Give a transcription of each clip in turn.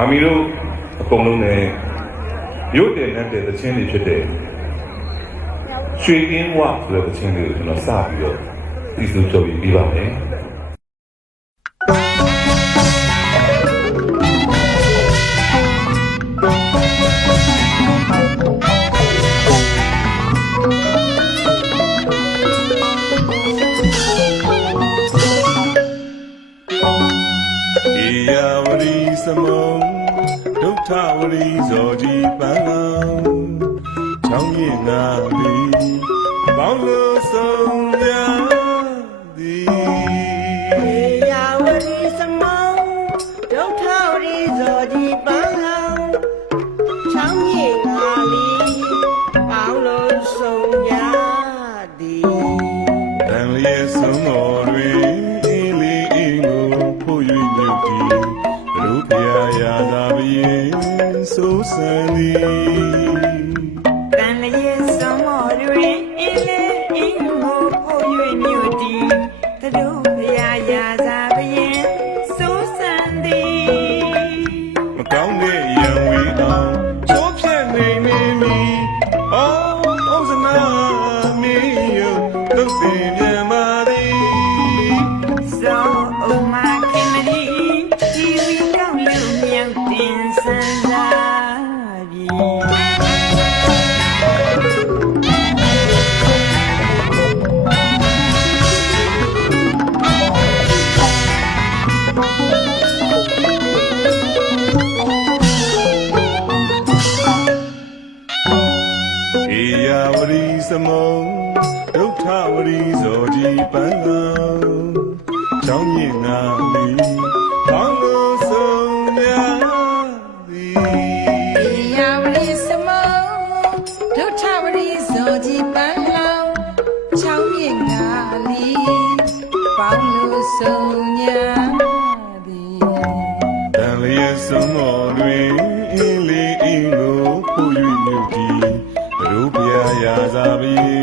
မမီတို့အကုန်လုံးနဲ့ရုပ်တယ်နဲ့တဲ့သချင်းတွေဖြစ်တဲ့ရွှေကင်းဝဆိုတဲ့သချင်းလေးကိုကျွန်တော်စပြီးတော့ဒီစုချုပ်ပြီးပြီးပါမယ် ရီဇောတိပံလံချောင်းရင်ငါသည်ဘောင်းလို့ဆုံးရသည်ယာဝရီစမောင်းဒုက္ခဝရီဇောဒီပန်းဟံချောင်းမြေငါလီပေါင်းလို့ဆုံးရသည်တန်လျက်ဆုံးတော်တွင်အင်းလေးအင်းကိုဖို့၍မြုပ်သည် ဘုရားရာသာဘယင်ဆိုဆန်သည်တန်လျက်ဆုံးမော်တွင်အင်းလေးအင်းကိုပို့၍မြို့တီသတို့ဖရာရာသာဘရင်စိုးစံသည်မကောင်းတဲ့ရံဝေအောင်ချိုးဖြက်နေနေမီအော်ဩဇနာမင်းယသုတ်တ ချောင်းမြင့်ငါလီဘောင်းလို့ဆုံးများသည်ယာဝရီစမောဒုထဝရီဇောကြီးပန်းလောင်ချောင်းမြေငါလီပေါင်းလို့ဆုံးညာသည်တန်လျက်ဆုံးတော်တွင်အင်းလေးအင်းကိုဖို့၍မြုပ်သည်ဘုရားရာဇာဘီ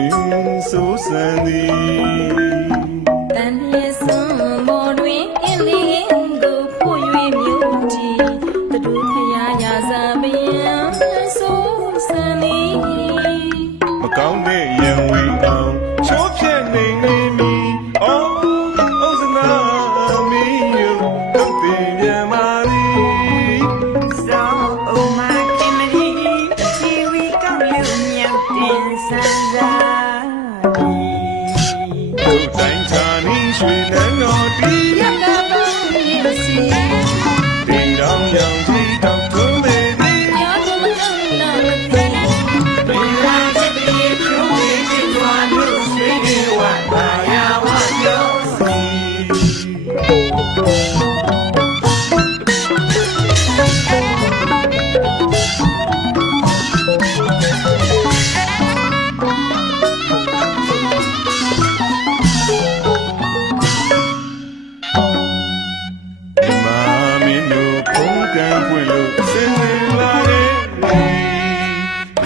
ကံပွင့်လို့စင်နေလာရဲ့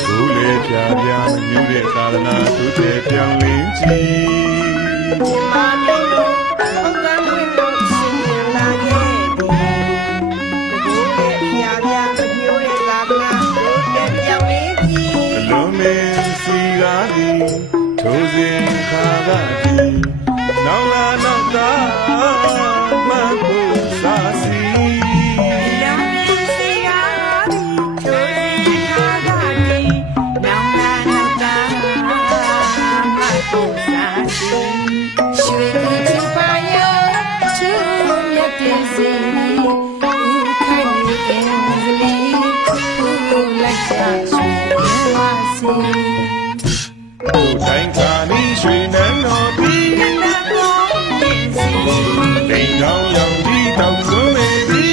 ဘုလေပြပြမညူတဲ့သာသနာတို့တဲ့ပြောင်းလင်းကြီးမာမင်းတို့ပုတ်ကန်းဝင်လို့ရှင်ရင်လာခဲ့သည်တကူရဲ့ဖျားဖျားမညိုးတဲ့သာမနာတို့တဲ့ပြောင်းလေးကြီးအလုံးမင်းစီကားသည်ထိုးစဉ်ခါကသည်နောင်လာနောက်သာ တိမ်ကောင်းရောက်ဒီတောင်စိုးနေပြီ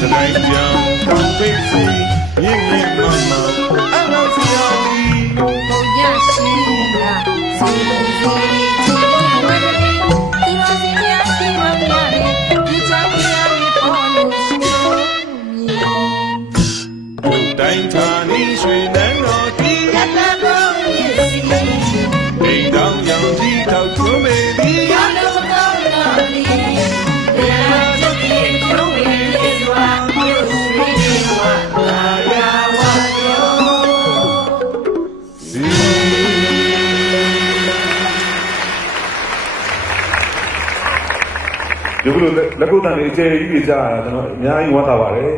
Tonight, young, don't be free. You need mama. I love you. ဒီလိုလက်ကုတ်တန်လေးအကျယ်ကြီးပြကြတာကျွန်တော်အများကြီးဝတ်တာပါတယ်